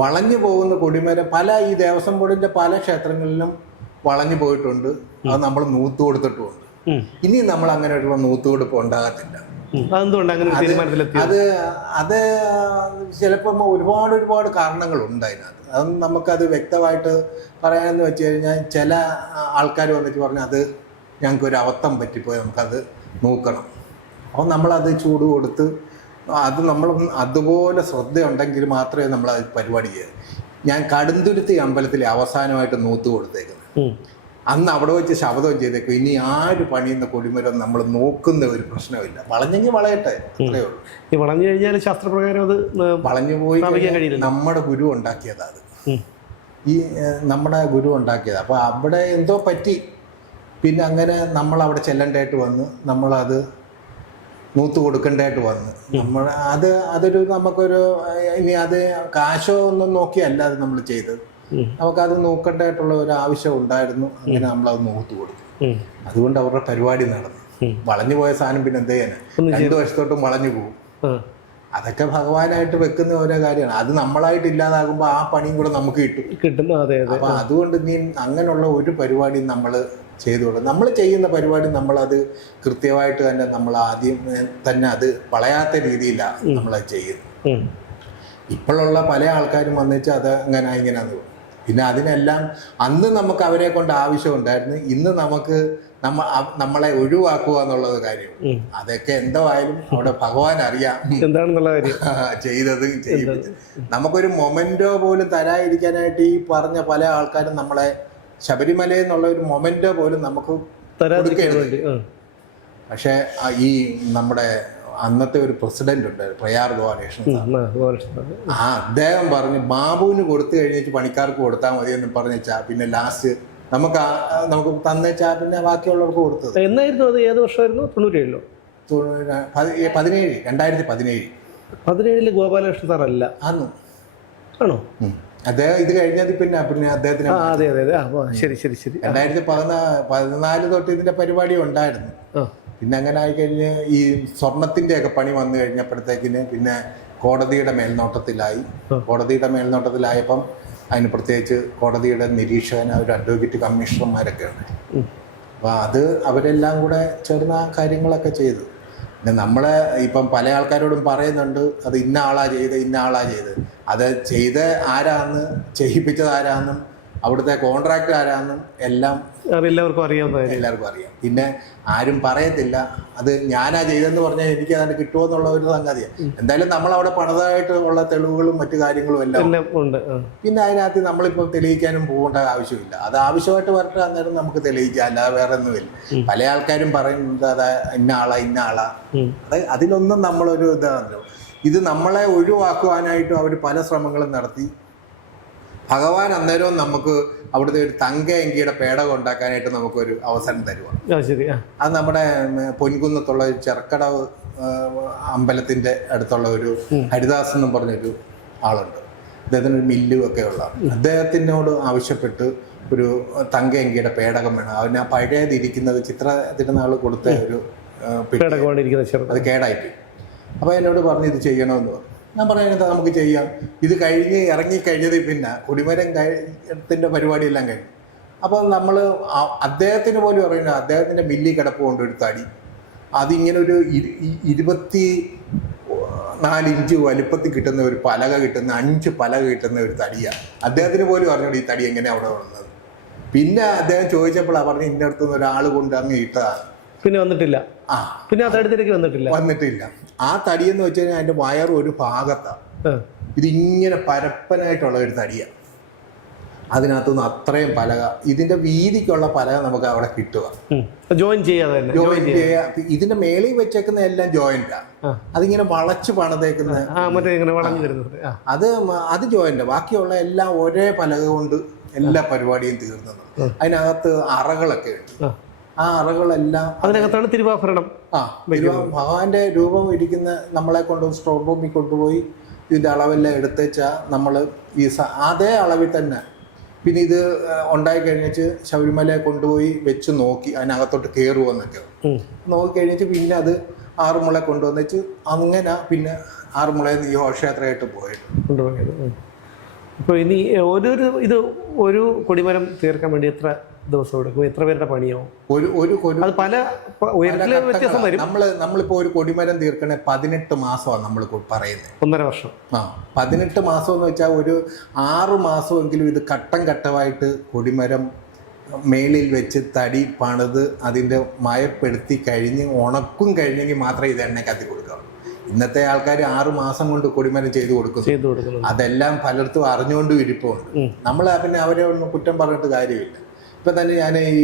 വളഞ്ഞു പോകുന്ന കൊടിമരം പല ഈ ദേവസ്വം ബോർഡിന്റെ പല ക്ഷേത്രങ്ങളിലും വളഞ്ഞു പോയിട്ടുണ്ട്. അത് നമ്മൾ നൂത്തു കൊടുത്തിട്ടുമുണ്ട്. ഇനി നമ്മൾ അങ്ങനെ ഒരു നൂത്തുകൊടുപ്പ് ഉണ്ടാകത്തില്ല. അതെന്തുകൊണ്ട് അങ്ങനെ തീരുമാനത്തിലെത്തി അത് അത് ചിലപ്പം ഒരുപാട് ഒരുപാട് കാരണങ്ങളുണ്ട് അതിനകത്ത്. അത് നമുക്കത് വ്യക്തമായിട്ട് പറയാനെന്ന് വെച്ച് കഴിഞ്ഞാൽ ചില ആൾക്കാർ വന്നിട്ട് പറഞ്ഞു അത് ഞങ്ങൾക്ക് ഒരു അബദ്ധം പറ്റിപ്പോയി നമുക്കത് നോക്കണം. അപ്പോൾ നമ്മളത് ചൂട് കൊടുത്ത് അത് നമ്മൾ അതുപോലെ ശ്രദ്ധയുണ്ടെങ്കിൽ മാത്രമേ നമ്മൾ അത് പരിപാടി ചെയ്യൂ ഞാൻ കടുന്തുരുത്തി അമ്പലത്തിൽ അവസാനമായിട്ട് നൂത്ത് കൊടുത്തേക്കുന്നത്. അന്ന് അവിടെ വെച്ച് ശബ്ദം ചെയ്തേക്കും. ഇനി ആര് പണിയുന്ന കൊടിമരം നമ്മൾ നോക്കുന്ന ഒരു പ്രശ്നമില്ല. വളഞ്ഞെങ്കിൽ വളയട്ടെ അത്രയേ ഉള്ളൂ. ഈ വളഞ്ഞു കഴിഞ്ഞാൽ ശാസ്ത്രപ്രകാരം അത് വളഞ്ഞു പോയി നമ്മുടെ ഗുരു ഉണ്ടാക്കിയതാ അത്. ഈ നമ്മുടെ ഗുരു ഉണ്ടാക്കിയത്. അപ്പോൾ അവിടെ എന്തോ പറ്റി. പിന്നെ അങ്ങനെ നമ്മൾ അവിടെ ചെല്ലണ്ടായിട്ട് വന്ന്. നമ്മളത് നൂത്ത് കൊടുക്കേണ്ടതായിട്ട് വന്ന്. നമ്മൾ അത് അതൊരു നമുക്കൊരു ഇനി അത് കാശോ ഒന്നും നോക്കിയല്ല അത് നമ്മൾ ചെയ്തത്. നമുക്കത് നോക്കേണ്ടതായിട്ടുള്ള ഒരു ആവശ്യം ഉണ്ടായിരുന്നു. അങ്ങനെ നമ്മൾ അത് നോക്കത്തു കൊടുത്തു. അതുകൊണ്ട് അവരുടെ പരിപാടി നടന്നു. വളഞ്ഞു പോയ സാധനം പിന്നെ എന്തേ രണ്ടു വശത്തോട്ടും വളഞ്ഞു പോകും. അതൊക്കെ ഭഗവാനായിട്ട് വെക്കുന്ന ഓരോ കാര്യമാണ്. അത് നമ്മളായിട്ട് ഇല്ലാതാകുമ്പോൾ ആ പണിയും കൂടെ നമുക്ക് കിട്ടും. കിട്ടും. അതെ അതെ. അപ്പൊ അതുകൊണ്ട് നീ അങ്ങനെയുള്ള ഒരു പരിപാടി നമ്മൾ ചെയ്തോളൂ നമ്മൾ ചെയ്യുന്ന പരിപാടി നമ്മളത് കൃത്യമായിട്ട് തന്നെ നമ്മൾ ആദ്യം തന്നെ അത് വളയാത്ത രീതിയിലാണ് നമ്മളത് ചെയ്യുന്നത്. ഇപ്പോഴുള്ള പല ആൾക്കാരും വന്നിച്ച് അത് അങ്ങനെ ഇങ്ങനെ. പിന്നെ അതിനെല്ലാം അന്ന് നമുക്ക് അവരെ കൊണ്ട് ആവശ്യം ഉണ്ടായിരുന്നു ഇന്ന് നമുക്ക് നമ്മ നമ്മളെ ഒഴിവാക്കുക എന്നുള്ളത് കാര്യം. അതൊക്കെ എന്തോ ആയാലും അവിടെ ഭഗവാൻ അറിയാം. എന്താണെന്നുള്ള കാര്യം. ചെയ്തത് ചെയ്യിപ്പിച്ചത്. നമുക്കൊരു മൊമെന്റോ പോലും തരാതിരിക്കാനായിട്ട് ഈ പറഞ്ഞ പല ആൾക്കാരും നമ്മളെ ശബരിമല എന്നുള്ള ഒരു മൊമെന്റോ പോലും നമുക്ക് കൊടുക്കരുത്. പക്ഷേ ഈ നമ്മുടെ അന്നത്തെ ഒരു പ്രസിഡന്റ് ഉണ്ട് പ്രയാർ ഗോപാലകൃഷ്ണൻ സാർ. ആ. അദ്ദേഹം പറഞ്ഞു ബാബുവിന് കൊടുത്തു കഴിഞ്ഞിട്ട് പണിക്കാർക്ക് കൊടുത്താൽ മതി എന്ന് പറഞ്ഞാ പിന്നെ ലാസ്റ്റ് നമുക്ക് നമുക്ക് തന്നേച്ചാ പിന്നെ ബാക്കിയുള്ളവർക്ക് കൊടുത്തത്. എന്നായിരുന്നു അത്? ഏത് വർഷമായിരുന്നു? തൊണ്ണൂറ്റേഴിലോ? തൊണ്ണൂറ് പതി- പതിനേഴ് രണ്ടായിരത്തി പതിനേഴ്. പതിനേഴിൽ ഗോപാലകൃഷ്ണൻ സാറല്ല അന്ന് ആണോ. അദ്ദേഹം ഇത് കഴിഞ്ഞത് പിന്നെ പിന്നെ അദ്ദേഹത്തിന് അതെ അതെ അതെ. ശരി ശരി ശരി. രണ്ടായിരത്തി പതിനാ പതിനാല് തൊട്ട് ഇതിന്റെ പരിപാടി ഉണ്ടായിരുന്നു. പിന്നെ അങ്ങനെ ആയിക്കഴിഞ്ഞ് ഈ സ്വർണത്തിന്റെ ഒക്കെ പണി വന്നു കഴിഞ്ഞപ്പോഴത്തേക്കിന് പിന്നെ കോടതിയുടെ മേൽനോട്ടത്തിലായി. കോടതിയുടെ മേൽനോട്ടത്തിലായപ്പം അതിന് പ്രത്യേകിച്ച് കോടതിയുടെ നിരീക്ഷകൻ ഒരു അഡ്വക്കേറ്റ് കമ്മീഷണർമാരൊക്കെ ഉണ്ട് ഉം. അപ്പോൾ അത് അവരെല്ലാം കൂടെ ചേർന്ന ആ കാര്യങ്ങളൊക്കെ ചെയ്തു. പിന്നെ നമ്മളെ ഇപ്പം പല ആൾക്കാരോടും പറയുന്നുണ്ട് അത് ഇന്ന ആളാ ചെയ്ത് ഇന്ന ആളാ ചെയ്ത്. അത് ചെയ്ത് ആരാന്ന് ചെയ്യിപ്പിച്ചത് ആരാന്നും അവിടുത്തെ കോൺട്രാക്ട് ആരാന്നും എല്ലാം എല്ലാവർക്കും അറിയാവുന്ന എല്ലാവർക്കും അറിയാം. പിന്നെ ആരും പറയത്തില്ല. അത് ഞാനാ ചെയ്തെന്ന് പറഞ്ഞാൽ എനിക്ക് അതിന് കിട്ടുമോ എന്നുള്ള ഒരു സംഗതിയാണ് എന്തായാലും നമ്മൾ അവിടെ പണതായിട്ട് ഉള്ള തെളിവുകളും മറ്റു കാര്യങ്ങളും എല്ലാം ഉണ്ട്. പിന്നെ അതിനകത്ത് നമ്മളിപ്പോൾ തെളിയിക്കാനും പോകേണ്ട ആവശ്യമില്ല. അത് ആവശ്യമായിട്ട് വരട്ടെ അന്നേരം നമുക്ക് തെളിയിക്കാം. അല്ലാതെ വേറെ ഒന്നുമില്ല. പല ആൾക്കാരും പറയുന്നത് അത് ഇന്ന ആളാ ഇന്ന ആളാ. അത് അതിലൊന്നും നമ്മളൊരു ഇതാണല്ലോ. ഇത് നമ്മളെ ഒഴിവാക്കുവാനായിട്ടും അവർ പല ശ്രമങ്ങളും നടത്തി. ഭഗവാൻ അന്നേരവും നമുക്ക് അവിടുത്തെ ഒരു തങ്ക എങ്കിയുടെ പേടകം ഉണ്ടാക്കാനായിട്ട് നമുക്കൊരു അവസരം തരുവാണ്. അത് നമ്മുടെ പൊൻകുന്നത്തുള്ള ഒരു ചെറുക്കടവ് അമ്പലത്തിന്റെ അടുത്തുള്ള ഒരു ഹരിദാസ് എന്നും പറഞ്ഞൊരു ആളുണ്ട്. അദ്ദേഹത്തിന് ഒരു മില്ലും ഒക്കെ ഉള്ള അദ്ദേഹത്തിനോട് ആവശ്യപ്പെട്ട് ഒരു തങ്ക എങ്കിയുടെ പേടകം വേണം. അവന് ആ പഴയതിരിക്കുന്നത് ചിത്ര തിരുനാൾ കൊടുത്ത ഒരു അത് കേടായിട്ട് അപ്പോൾ എന്നോട് പറഞ്ഞു ഇത് ചെയ്യണമെന്ന് പറഞ്ഞു. ഞാൻ പറയുന്നത് നമുക്ക് ചെയ്യാം? ഇത് കഴിഞ്ഞ് ഇറങ്ങി കഴിഞ്ഞത് പിന്നെ കൊടിമരം കഴിഞ്ഞത്തിന്റെ പരിപാടിയെല്ലാം കഴിഞ്ഞു. അപ്പോൾ നമ്മൾ അദ്ദേഹത്തിന് പോലും അറിയില്ല. അദ്ദേഹത്തിന്റെ മില്ലി കിടപ്പ് ഒരു തടി. അതിങ്ങനെ ഒരു ഇരുപത്തി നാലിഞ്ച് വലുപ്പത്തിൽ കിട്ടുന്ന ഒരു പലക കിട്ടുന്ന അഞ്ച് പലക കിട്ടുന്ന ഒരു തടിയാണ് അദ്ദേഹത്തിന് പോലും അറിഞ്ഞോളൂ ഈ തടി എങ്ങനെ അവിടെ വന്നത്? പിന്നെ അദ്ദേഹം ചോദിച്ചപ്പോഴാണ് പറഞ്ഞു ഇന്നടത്തുനിന്ന് ഒരാൾ കൊണ്ട് അങ്ങ് ഇട്ടതാണ്. പിന്നെ വന്നിട്ടില്ല. ആ. പിന്നെ ആ തടിത്തിലേക്ക് വന്നിട്ടില്ല. വന്നിട്ടില്ല. ആ തടി എന്ന് വെച്ച് കഴിഞ്ഞാൽ അതിന്റെ വയർ ഒരു ഭാഗത്താണ്. ഇതിങ്ങനെ പരപ്പനായിട്ടുള്ള ഒരു തടിയാണ് അതിനകത്തുനിന്ന് അത്രയും പലക ഇതിന്റെ വീതിക്കുള്ള പലക നമുക്ക് അവിടെ കിട്ടുക. ജോയിൻ ചെയ്യാതെ ചെയ്യാ ഇതിന്റെ മേളിൽ വെച്ചേക്കുന്ന എല്ലാം ജോയിന്റാ അതിങ്ങനെ വളച്ച് പണിതേക്കുന്ന അത് അത് ജോയിന്റ് ബാക്കിയുള്ള എല്ലാം ഒരേ പലക കൊണ്ട് എല്ലാ പരിപാടിയും തീർന്നത് അതിനകത്ത് അറകളൊക്കെ ഉണ്ട്. ആ. അറകളെല്ലാം അതിനകത്താണ് തിരുവാഭരണം ആ ഭഗവാന്റെ രൂപം ഇരിക്കുന്ന നമ്മളെ കൊണ്ട് സ്ട്രോ റൂമിൽ കൊണ്ടുപോയി ഇതിന്റെ അളവെല്ലാം എടുത്തേച്ചാ നമ്മൾ ഈ അതേ അളവിൽ തന്നെ പിന്നെ ഇത് ഉണ്ടായി കഴിഞ്ഞിട്ട് ശബരിമലയെ കൊണ്ടുപോയി വെച്ച് നോക്കി അതിനകത്തോട്ട് കയറുമെന്നൊക്കെ. നോക്കി കഴിഞ്ഞിട്ട് പിന്നെ അത് ആറുമുള കൊണ്ടുവന്നിച്ച് അങ്ങനെ പിന്നെ ആറുമുളയിൽ നിന്ന് ഈ ഘോഷയാത്രയായിട്ട് പോയിട്ട് കൊണ്ടുപോയത്. അപ്പോൾ ഇനി ഓരോരു ഇത് ഒരു കൊടിമരം തീർക്കാൻ വേണ്ടി എത്ര ദിവസം എടുക്കും എത്ര പേരുടെ പണിയാവും? ഒരു ഒരു അത് പല ഉയരത്തിൽ വ്യത്യാസം വരും. നമ്മൾ നമ്മളിപ്പോ ഒരു കൊടിമരം തീർക്കണേ പതിനെട്ട് മാസമാണ് നമ്മൾ പറയുന്നത്. ഒന്നര വർഷം. ആ പതിനെട്ട് മാസം എന്ന് വെച്ചാൽ ഒരു ആറു മാസമെങ്കിലും ഇത് ഘട്ടം ഘട്ടമായിട്ട് കൊടിമരം മേളിൽ വെച്ച് തടി പണിത് അതിന്റെ മയപ്പെടുത്തി കഴിഞ്ഞ് ഉണക്കും കഴിഞ്ഞെങ്കിൽ മാത്രമേ ഇത് എണ്ണ കത്തി കൊടുക്കാം ഇന്നത്തെ ആൾക്കാർ ആറു മാസം കൊണ്ട് കൊടിമരം ചെയ്തു കൊടുക്കുന്നു. അതെല്ലാം പലർത്തും അറിഞ്ഞുകൊണ്ടും ഇരിപ്പുണ്ട്. നമ്മൾ പിന്നെ അവരെ ഒന്നും കുറ്റം പറഞ്ഞിട്ട് കാര്യമില്ല. ഇപ്പം തന്നെ ഞാൻ ഈ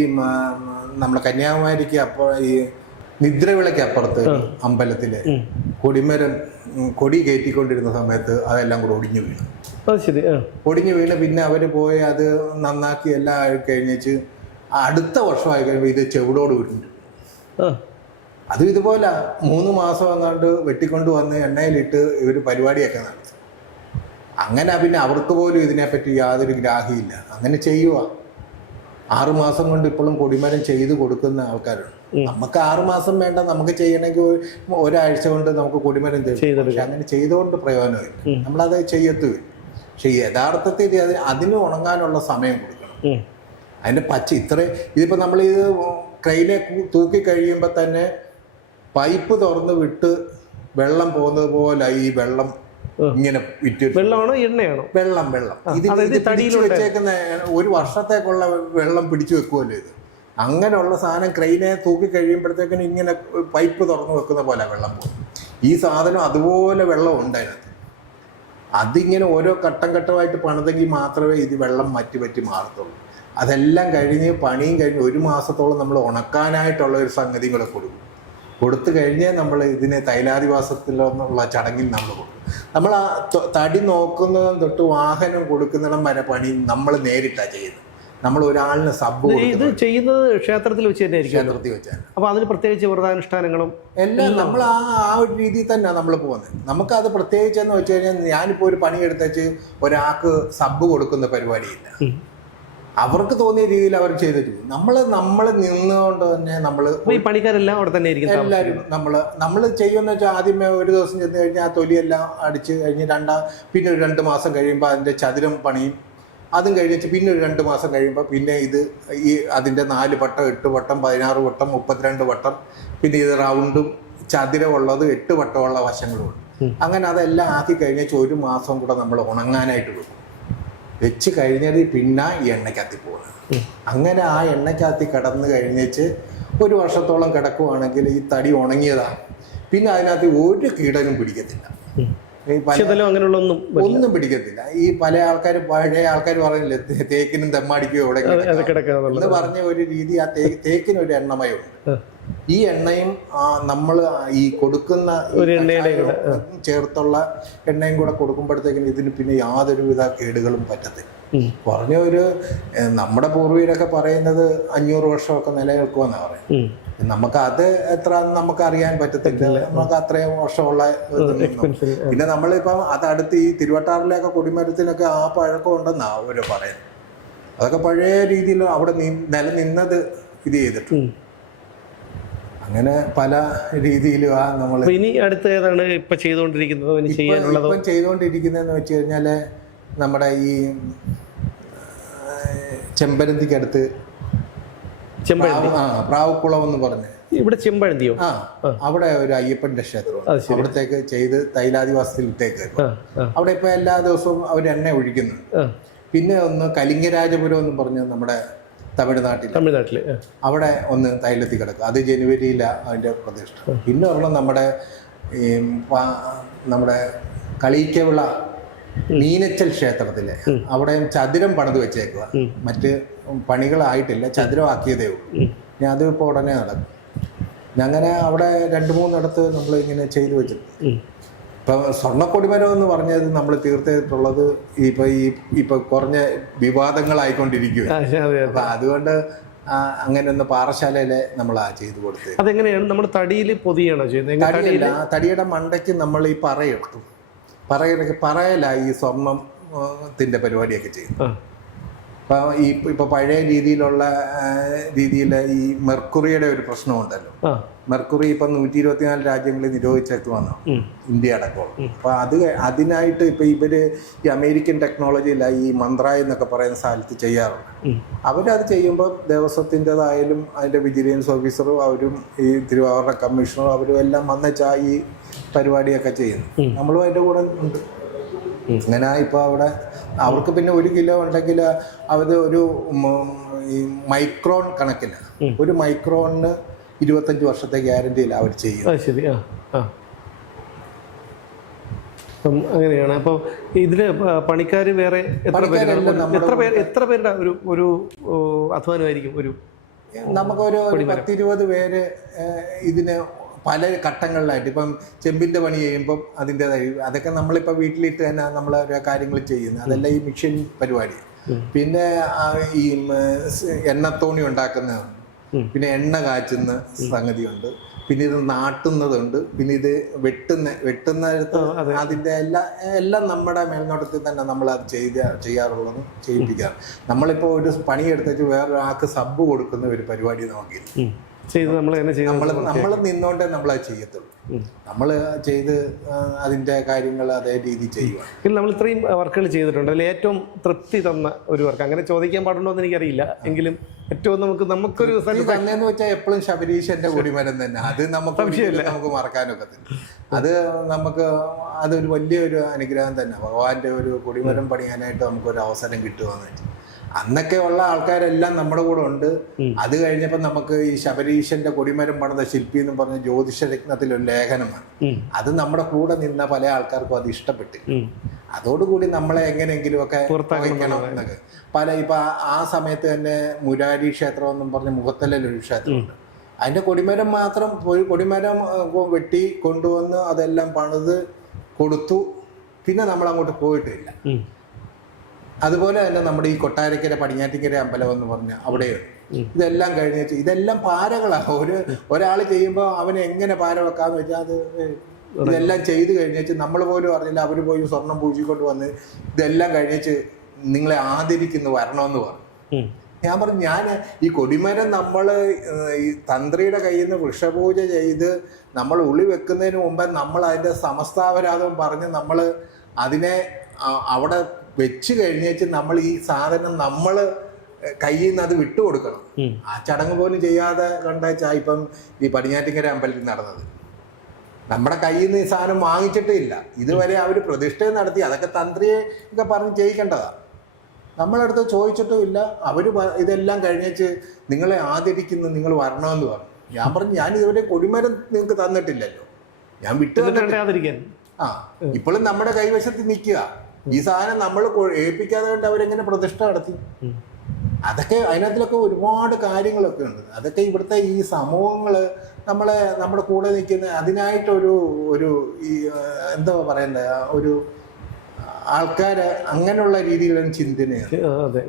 നമ്മുടെ കന്യാകുമാരിക്ക് അപ്പോൾ ഈ നിദ്രവിളയ്ക്ക് അപ്പുറത്ത് അമ്പലത്തിൽ കൊടിമരം കൊടി കയറ്റിക്കൊണ്ടിരുന്ന സമയത്ത് അതെല്ലാം കൂടെ ഒടിഞ്ഞു വീണു. അത് ശരി ഒടിഞ്ഞു വീണ് പിന്നെ അവർ പോയി അത് നന്നാക്കി എല്ലാം ആയി കഴിഞ്ഞിച്ച് അടുത്ത വർഷമായി കഴിയുമ്പോൾ ഇത് ചെവിടോട് വിട്ടു ആ. അതും ഇതുപോലെ മൂന്ന് മാസം എങ്ങാണ്ട് വെട്ടിക്കൊണ്ട് വന്ന് എണ്ണയിലിട്ട് ഇവർ പരിപാടിയൊക്കെ നടത്തി. അങ്ങനെ പിന്നെ അവർക്ക് പോലും ഇതിനെപ്പറ്റി യാതൊരു ഗ്രാഹിയില്ല അങ്ങനെ ചെയ്യുക ആറു മാസം കൊണ്ട് ഇപ്പോഴും കൊടിമരം ചെയ്ത് കൊടുക്കുന്ന ആൾക്കാരുണ്ട്. നമുക്ക് ആറുമാസം വേണ്ട നമുക്ക് ചെയ്യണമെങ്കിൽ ഒരു- ഒരാഴ്ച കൊണ്ട് നമുക്ക് കൊടിമരം തരും പക്ഷെ അങ്ങനെ ചെയ്തുകൊണ്ട് പ്രയോജനമില്ല. നമ്മളത് ചെയ്യത്തുമില്ല. പക്ഷെ യഥാർത്ഥത്തിൽ അത് അതിന് ഉണങ്ങാനുള്ള സമയം കൊടുക്കണം. അതിന്റെ പച്ച ഇത്ര ഇതിപ്പോ നമ്മൾ ഇത് ക്രൈനെ തൂക്കി കഴിയുമ്പോൾ തന്നെ പൈപ്പ് തുറന്ന് വിട്ട് വെള്ളം പോകുന്നത് പോലെ ഈ വെള്ളം ഇങ്ങനെ വെള്ളമാണോ എണ്ണയാണോ? വെള്ളം വെള്ളം. ഇത് അതായത് ഇത് പിടിച്ചു വെച്ചേക്കുന്ന ഒരു വർഷത്തേക്കുള്ള വെള്ളം പിടിച്ചു വെക്കുമല്ലോ ഇത്? അങ്ങനെയുള്ള സാധനം ക്രെയിനെ തൂക്കി കഴിയുമ്പോഴത്തേക്കിനും ഇങ്ങനെ പൈപ്പ് തുറന്നു വെക്കുന്ന പോലെ വെള്ളം പോകും. ഈ സാധനം അതുപോലെ വെള്ളം ഉണ്ട് അതിനകത്ത് അതിങ്ങനെ ഓരോ ഘട്ടം ഘട്ടമായിട്ട് പണിതെങ്കിൽ മാത്രമേ ഇത് വെള്ളം മറ്റി പറ്റി മാറത്തുള്ളൂ. അതെല്ലാം കഴിഞ്ഞ് പണിയും കഴിഞ്ഞ് ഒരു മാസത്തോളം നമ്മൾ ഉണക്കാനായിട്ടുള്ള ഒരു സംഗതികളെ കൊടുക്കും. കൊടുത്തു കഴിഞ്ഞേ നമ്മൾ ഇതിനെ തൈലാദിവാസത്തിലെന്നുള്ള ചടങ്ങിൽ നമ്മൾ കൊടുക്കും. നമ്മൾ ആ തടി നോക്കുന്നതും തൊട്ട് വാഹനം കൊടുക്കുന്നിടം വരെ പണി നമ്മൾ നേരിട്ടാണ് ചെയ്യുന്നത്. നമ്മൾ ഒരാളിന് സബ് ഇത് ചെയ്യുന്നത് ക്ഷേത്രത്തിൽ വെച്ച് തന്നെ ക്ഷേത്രത്തിൽ വെച്ചാൽ അപ്പോൾ അതിന് പ്രത്യേകിച്ച് വ്രതാനുഷ്ഠാനങ്ങളും എല്ലാം നമ്മൾ ആ ആ ഒരു രീതിയിൽ തന്നെയാണ് നമ്മൾ പോകുന്നത്. അത് പ്രത്യേകിച്ച് എന്ന് വെച്ച് കഴിഞ്ഞാൽ ഞാനിപ്പോൾ ഒരു പണി എടുത്തേച്ച് ഒരാൾക്ക് സബ് കൊടുക്കുന്ന പരിപാടിയില്ല. അവർക്ക് തോന്നിയ രീതിയിൽ അവർ ചെയ്തിട്ട് നമ്മൾ നമ്മൾ നിന്നുകൊണ്ട് തന്നെ നമ്മൾ ഈ പണിക്കാരെല്ലാം അവിടെ തന്നെ ഇരിക്കും എല്ലാവരും നമ്മൾ നമ്മൾ ചെയ്യുമെന്ന് വെച്ചാൽ ആദ്യമേ ഒരു ദിവസം ചെന്ന് കഴിഞ്ഞാൽ ആ തൊലിയെല്ലാം അടിച്ച് കഴിഞ്ഞ് രണ്ടാം പിന്നെ ഒരു രണ്ട് മാസം കഴിയുമ്പോൾ അതിന്റെ ചതുരം പണിയും അതും കഴിഞ്ഞിട്ട് പിന്നെ ഒരു രണ്ട് മാസം കഴിയുമ്പോൾ പിന്നെ ഇത് ഈ അതിന്റെ നാല് വട്ടം എട്ട് വട്ടം പതിനാറ് വട്ടം മുപ്പത്തിരണ്ട് വട്ടം പിന്നെ ഇത് റൗണ്ടും ചതുരമുള്ളത് എട്ട് വട്ടമുള്ള വശങ്ങളുണ്ട്. അങ്ങനെ അതെല്ലാം ആക്കി കഴിഞ്ഞാൽ ഒരു മാസം കൂടെ നമ്മൾ ഉണങ്ങാനായിട്ട് വെക്കും വെച്ച് കഴിഞ്ഞത് പിന്നെ ഈ എണ്ണയ്ക്കകത്തി പോകുന്നത് അങ്ങനെ ആ എണ്ണയ്ക്കകത്തി കിടന്ന് കഴിഞ്ഞേച്ച് ഒരു വർഷത്തോളം കിടക്കുവാണെങ്കിൽ ഈ തടി ഉണങ്ങിയതാണ്. പിന്നെ അതിനകത്ത് ഒരു കീടനും പിടിക്കത്തില്ല. അങ്ങനെയുള്ളൊന്നും ഒന്നും പിടിക്കത്തില്ല. ഈ പല ആൾക്കാർ പഴയ ആൾക്കാർ പറഞ്ഞില്ലേ തേക്കിനും തെമ്മാടിക്കും എവിടെ എന്ന് പറഞ്ഞ ഒരു രീതി ആ തേക്കിനൊരു എണ്ണമയുണ്ട് ഈ എണ്ണയും നമ്മൾ ഈ കൊടുക്കുന്ന ചേർത്തുള്ള എണ്ണയും കൂടെ കൊടുക്കുമ്പോഴത്തേക്കും ഇതിന് പിന്നെ യാതൊരുവിധ കേടുകളും പറ്റത്തില്ല. പറഞ്ഞ ഒരു നമ്മുടെ പൂർവികരൊക്കെ പറയുന്നത് അഞ്ഞൂറ് വർഷമൊക്കെ നിലനിൽക്കുമെന്നാണ് പറയുന്നത്. നമുക്ക് അത് എത്ര നമുക്ക് അറിയാൻ പറ്റത്തില്ല നമുക്ക് അത്രയും വർഷമുള്ള പിന്നെ നമ്മളിപ്പം അതടുത്ത് ഈ തിരുവട്ടാറിലൊക്കെ കൊടിമരത്തിനൊക്കെ ആ പഴക്കം ഉണ്ടെന്നാ അവർ പറയുന്നത്. അതൊക്കെ പഴയ രീതിയിൽ അവിടെ നിലനിന്നത് ഇത് ചെയ്തിട്ടുണ്ട്. അങ്ങനെ പല രീതിയിലും ആ നമ്മൾ ഇനി അടുത്ത ഏതാണ് ഇപ്പൊ ചെയ്തുകൊണ്ടിരിക്കുന്നത്? ഇനി ചെയ്യാനുള്ളതോ? ഇപ്പം ചെയ്തുകൊണ്ടിരിക്കുന്നതെന്ന് വെച്ച് കഴിഞ്ഞാൽ നമ്മുടെ ഈ ചെമ്പരന്തിക്കടുത്ത് ചെമ്പഴന്തി ആ പ്രാവുക്കുളം എന്ന് പറഞ്ഞ്. ഇവിടെ ചെമ്പഴന്തിയോ ആ അവിടെ ഒരു അയ്യപ്പന്റെ ക്ഷേത്രം. അവിടത്തേക്ക് ചെയ്ത് തൈലാദിവാസത്തിൽ ഇട്ടേക്ക് അവിടെ ഇപ്പൊ എല്ലാ ദിവസവും അവർ എണ്ണ ഒഴിക്കുന്നു പിന്നെ ഒന്ന് കലിംഗരാജപുരം എന്ന് പറഞ്ഞ നമ്മുടെ തമിഴ്നാട്ടിൽ തമിഴ്നാട്ടിൽ അവിടെ ഒന്ന് തൈലത്തിൽ കിടക്കുക. അത് ജനുവരിയിലാണ് അതിന്റെ പ്രതിഷ്ഠ. പിന്നെ ഒരെണ്ണം നമ്മുടെ ഈ നമ്മുടെ കളീക്കവിള മീനച്ചൽ ക്ഷേത്രത്തിലെ. അവിടെ ചതുരം പണിത് വെച്ചേക്കുക മറ്റ് പണികളായിട്ടില്ല ചതുരമാക്കിയതേ ഉള്ളൂ. ഞാൻ അത് ഇപ്പോൾ ഉടനെ നടക്കും. അങ്ങനെ അവിടെ രണ്ട് മൂന്നിടത്ത് നമ്മൾ ഇങ്ങനെ ചെയ്തു വെച്ചിട്ടുണ്ട്. ഇപ്പം സ്വർണക്കൊടിമരം എന്ന് പറഞ്ഞത് നമ്മൾ തീർത്തിട്ടുള്ളത് ഇപ്പൊ ഈ ഇപ്പൊ കുറഞ്ഞ വിവാദങ്ങളായിക്കൊണ്ടിരിക്കുക അപ്പൊ അതുകൊണ്ട് അങ്ങനെ ഒന്ന് പാറശാലയിലെ നമ്മൾ ആ ചെയ്തു കൊടുത്തത് അതെങ്ങനെയാണ് നമ്മൾ തടിയിൽ പൊതിയാണോ ചെയ്യുന്നത്? തടിയുടെ മണ്ടയ്ക്ക് നമ്മൾ ഈ പറയെടുത്തു. പറയുടെ പറയലായി ഈ സ്വർണത്തിന്റെ പരിപാടിയൊക്കെ ചെയ്യും ആ അപ്പൊ ഈ ഇപ്പൊ പഴയ രീതിയിലുള്ള രീതിയിൽ ഈ മെർക്കുറിയുടെ ഒരു പ്രശ്നമുണ്ടല്ലോ. മെർക്കുറി ഇപ്പം നൂറ്റി ഇരുപത്തിനാല് രാജ്യങ്ങളിൽ നിരോധിച്ചേക്ക് വന്നു ഇന്ത്യ അടക്കം അപ്പോൾ അത് അതിനായിട്ട് ഇപ്പൊ ഇവർ ഈ അമേരിക്കൻ ടെക്നോളജിയില ഈ മന്ത്രായ എന്നൊക്കെ പറയുന്ന സ്ഥലത്ത് ചെയ്യാറുണ്ട്. അവരത് ചെയ്യുമ്പോൾ ദേവസ്വത്തിന്റെതായാലും അതിന്റെ വിജിലൻസ് ഓഫീസറും അവരും ഈ തിരുവാറ കമ്മീഷണറും അവരും എല്ലാം വന്നച്ചാ ഈ പരിപാടിയൊക്കെ ചെയ്യുന്നു. നമ്മളും അതിന്റെ കൂടെ ഉണ്ട്. അങ്ങനെ ഇപ്പൊ അവിടെ അവർക്ക് പിന്നെ ഒരു കിലോ ഉണ്ടെങ്കിൽ അത് ഒരു മൈക്രോൺ കണക്കിന് ഒരു മൈക്രോണിന് ഇരുപത്തഞ്ച് വർഷത്തെ ഗ്യാരണ്ടിയിൽ അവർ ചെയ്യും. ആ ശരി. ആ ആ. അപ്പം അങ്ങനെയാണ്. അപ്പോൾ ഇതിന് പണിക്കാർ വേറെ എത്ര പേരാണ് എത്ര പേര് എത്ര പേരുടെ ഒരു ഒരു അധ്വാനമായിരിക്കും ഒരു നമുക്കൊരു പത്തിരുപത് പേര് ഇതിന് പല ഘട്ടങ്ങളിലായിട്ട് ഇപ്പം ചെമ്പിന്റെ പണി ചെയ്യുമ്പം അതിന്റെതായി അതൊക്കെ നമ്മളിപ്പോൾ വീട്ടിലിട്ട് തന്നെ നമ്മൾ ഓരോ കാര്യങ്ങൾ ചെയ്യുന്നത്. അതെല്ലാം ഈ മിഷൻ പരിപാടി. പിന്നെ ഈ എണ്ണത്തോണി ഉണ്ടാക്കുന്നതുണ്ട് പിന്നെ എണ്ണ കാച്ചുന്ന സംഗതിയുണ്ട്. പിന്നെ ഇത് നാട്ടുന്നതുണ്ട്. പിന്നെ ഇത് വെട്ടുന്ന വെട്ടുന്നിടത്ത് അതിന്റെ എല്ലാ എല്ലാം നമ്മുടെ മേൽനോട്ടത്തിൽ തന്നെ നമ്മൾ അത് ചെയ്ത ചെയ്യാറുള്ളതും ചെയ്യിപ്പിക്കാറ്. നമ്മളിപ്പോൾ ഒരു പണിയെടുത്തിട്ട് വേറൊരാൾക്ക് സബ് കൊടുക്കുന്ന ഒരു പരിപാടി നോക്കിയില്ല. ഉം. ചെയ്ത് നമ്മൾ തന്നെ ചെയ്ത് നമ്മൾ നമ്മൾ നിന്നോണ്ടേ നമ്മൾ അത് ചെയ്യത്തുള്ളൂ. നമ്മൾ ചെയ്ത് അതിന്റെ കാര്യങ്ങൾ അതേ രീതി ചെയ്യുക പിന്നെ നമ്മൾ ഇത്രയും വർക്കുകൾ ചെയ്തിട്ടുണ്ട്. അതിൽ ഏറ്റവും തൃപ്തി തന്ന ഒരു വർക്ക്. അങ്ങനെ ചോദിക്കാൻ പാടുണ്ടോ എന്ന് എനിക്കറിയില്ല. എങ്കിലും ഏറ്റവും നമുക്ക് നമുക്കൊരു തന്നെയെന്ന് വെച്ചാൽ എപ്പോഴും ശബരീശന്റെ കൊടിമരം തന്നെ. അത് നമുക്ക് നമുക്ക് മറക്കാനൊക്കത്തില്ല അത് നമുക്ക് അതൊരു വലിയൊരു അനുഗ്രഹം തന്നെ. ഭഗവാന്റെ ഒരു കൊടിമരം പണിയാനായിട്ട് നമുക്കൊരു അവസരം കിട്ടുക എന്ന് വെച്ചാൽ അന്നൊക്കെ ഉള്ള ആൾക്കാരെല്ലാം നമ്മുടെ കൂടെ ഉണ്ട്. അത് കഴിഞ്ഞപ്പോൾ നമുക്ക് ഈ ശബരീശന്റെ കൊടിമരം പണിത ശില്പി എന്ന് പറഞ്ഞ ജ്യോതിഷ രത്നത്തിൽ ഒരു ലേഖനമാണ്. അത് നമ്മുടെ കൂടെ നിന്ന പല ആൾക്കാർക്കും അത് ഇഷ്ടപ്പെട്ടില്ല ഉം. അതോടുകൂടി നമ്മളെ എങ്ങനെയെങ്കിലും ഒക്കെ വയ്ക്കണം എന്നൊക്കെ പല ഇപ്പൊ ആ- സമയത്ത് തന്നെ മുരാരി ക്ഷേത്രം എന്നും പറഞ്ഞ മുഖത്തലയിൽ ഒരു ക്ഷേത്രമുണ്ട്. അതിന്റെ കൊടിമരം മാത്രം ഒരു കൊടിമരം വെട്ടി കൊണ്ടുവന്ന് അതെല്ലാം പണിത് കൊടുത്തു. പിന്നെ നമ്മൾ അങ്ങോട്ട് പോയിട്ടില്ല. അതുപോലെ തന്നെ നമ്മുടെ ഈ കൊട്ടാരക്കര പടിഞ്ഞാറ്റിക്കര അമ്പലം എന്ന് പറഞ്ഞ അവിടെയുണ്ട് ഇതെല്ലാം കഴിഞ്ഞ ഇതെല്ലാം പാരകളാണ് ഒരു ഒരാൾ ചെയ്യുമ്പോൾ അവന് എങ്ങനെ പാര വെക്കാന്ന് വെച്ചാൽ അത് ഇതെല്ലാം ചെയ്ത് കഴിഞ്ഞേച്ച് നമ്മൾ പോലും അറിഞ്ഞില്ല. അവർ പോയി സ്വർണം പൂജിക്കൊണ്ട് വന്ന് ഇതെല്ലാം കഴിഞ്ഞേച്ച് നിങ്ങളെ ആദരിക്കുന്നു വരണമെന്ന് പറഞ്ഞു. ഞാൻ പറഞ്ഞു ഞാൻ ഈ കൊടിമരം നമ്മൾ ഈ തന്ത്രിയുടെ കയ്യിൽ നിന്ന് വൃഷപൂജ ചെയ്ത് നമ്മൾ ഉളി വെക്കുന്നതിന് മുമ്പേ നമ്മൾ അതിന്റെ സമസ്താപരാധം പറഞ്ഞ് നമ്മൾ അതിനെ അവിടെ വെച്ച് കഴിഞ്ഞേച്ച് നമ്മൾ ഈ സാധനം നമ്മൾ കയ്യിൽ നിന്ന് അത് വിട്ടുകൊടുക്കണം കൊടുക്കണം. ആ ചടങ്ങ് പോലും ചെയ്യാതെ കണ്ടാച്ചാ ഇപ്പം ഈ പടിഞ്ഞാറ്റിങ്കര അമ്പലത്തിൽ നടന്നത്. നമ്മുടെ കയ്യിൽ നിന്ന് ഈ സാധനം വാങ്ങിച്ചിട്ടേ ഇല്ല. ഇതുവരെ അവർ പ്രതിഷ്ഠ നടത്തി. അതൊക്കെ തന്ത്രിയെ ഒക്കെ പറഞ്ഞ് ചെയ്യിക്കേണ്ടതാ. നമ്മളടുത്ത് ചോദിച്ചിട്ടും ഇല്ല. അവർ ഇതെല്ലാം കഴിഞ്ഞേച്ച് നിങ്ങളെ ആദരിക്കുന്നു നിങ്ങൾ വരണമെന്ന് പറഞ്ഞു. ഞാൻ പറഞ്ഞു ഞാൻ ഇതുവരെ കൊടിമരം നിങ്ങൾക്ക് തന്നിട്ടില്ലല്ലോ. ഞാൻ വിട്ടു തന്നിട്ടില്ല. ആ ഇപ്പോഴും നമ്മുടെ കൈവശത്ത് നിൽക്കുക. ഈ സാധനം നമ്മൾ ഏൽപ്പിക്കാതെ കൊണ്ട് അവരെങ്ങനെ പ്രതിഷ്ഠ നടത്തി? അതൊക്കെ അതിനകത്തിലൊക്കെ ഒരുപാട് കാര്യങ്ങളൊക്കെ ഉണ്ട്. അതൊക്കെ ഇവിടുത്തെ ഈ സമൂഹങ്ങൾ നമ്മളെ നമ്മുടെ കൂടെ നിൽക്കുന്ന അതിനായിട്ടൊരു ഒരു ഈ എന്താ പറയണ്ടത് ഒരു ആൾക്കാര് അങ്ങനെയുള്ള രീതിയിലാണ് ചിന്തനയാണ്. അതെ.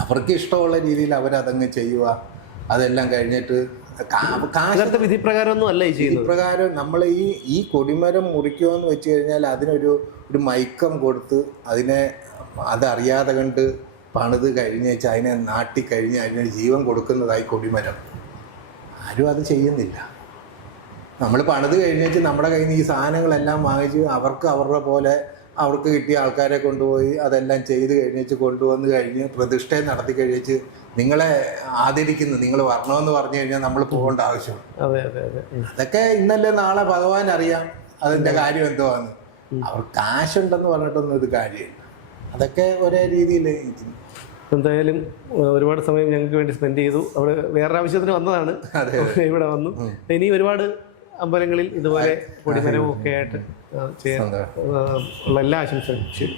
അവർക്ക് ഇഷ്ടമുള്ള രീതിയിൽ അവരതങ്ങ് ചെയ്യുക. അതെല്ലാം കഴിഞ്ഞിട്ട് വിധി പ്രകാരമൊന്നും അല്ല ഈ ചെയ്യുന്നത്. പ്രകാരം നമ്മൾ ഈ ഈ കൊടിമരം മുറിക്കുമെന്ന് വെച്ച് കഴിഞ്ഞാൽ അതിനൊരു ഒരു മയക്കം കൊടുത്ത് അതിനെ അതറിയാതെ കണ്ട് പണിത് കഴിഞ്ഞ് വെച്ചാൽ അതിനെ നാട്ടി കഴിഞ്ഞ് അതിന് ജീവൻ കൊടുക്കുന്നതായി കൊടിമരം. ആരും അത് ചെയ്യുന്നില്ല. നമ്മൾ പണിത് കഴിഞ്ഞ് വെച്ച് നമ്മുടെ കയ്യിൽ നിന്ന് ഈ സാധനങ്ങളെല്ലാം വാങ്ങിച്ച് അവർക്ക് അവരുടെ പോലെ അവർക്ക് കിട്ടിയ ആൾക്കാരെ കൊണ്ടുപോയി അതെല്ലാം ചെയ്ത് കഴിഞ്ഞിട്ട് കൊണ്ടുവന്ന് കഴിഞ്ഞ് പ്രതിഷ്ഠ നടത്തി കഴിഞ്ഞിട്ട് നിങ്ങളെ ആദരിക്കുന്നു നിങ്ങൾ വരണമെന്ന് പറഞ്ഞു കഴിഞ്ഞാൽ നമ്മൾ പോകേണ്ട ആവശ്യം അതെ അതെ അതെ. അതൊക്കെ ഇന്നല്ലേ നാളെ ഭഗവാൻ അറിയാം അതിന്റെ കാര്യം എന്തുവാന്ന്. അവർ കാശുണ്ടെന്ന് പറഞ്ഞിട്ടൊന്നും ഇത് കാര്യമില്ല. അതൊക്കെ ഒരേ രീതിയിൽ എന്തായാലും ഒരുപാട് സമയം ഞങ്ങൾക്ക് വേണ്ടി സ്പെൻഡ് ചെയ്തു. അവിടെ വേറൊരു ആവശ്യത്തിന് വന്നതാണ്. ഇവിടെ വന്നു. ഇനി ഒരുപാട് അമ്പലങ്ങളിൽ ഇതുപോലെ പൊടിമരവും ഒക്കെ ആയിട്ട് ചെയ്യാൻ ഉള്ള എല്ലാ ആശംസകളും. ശരി.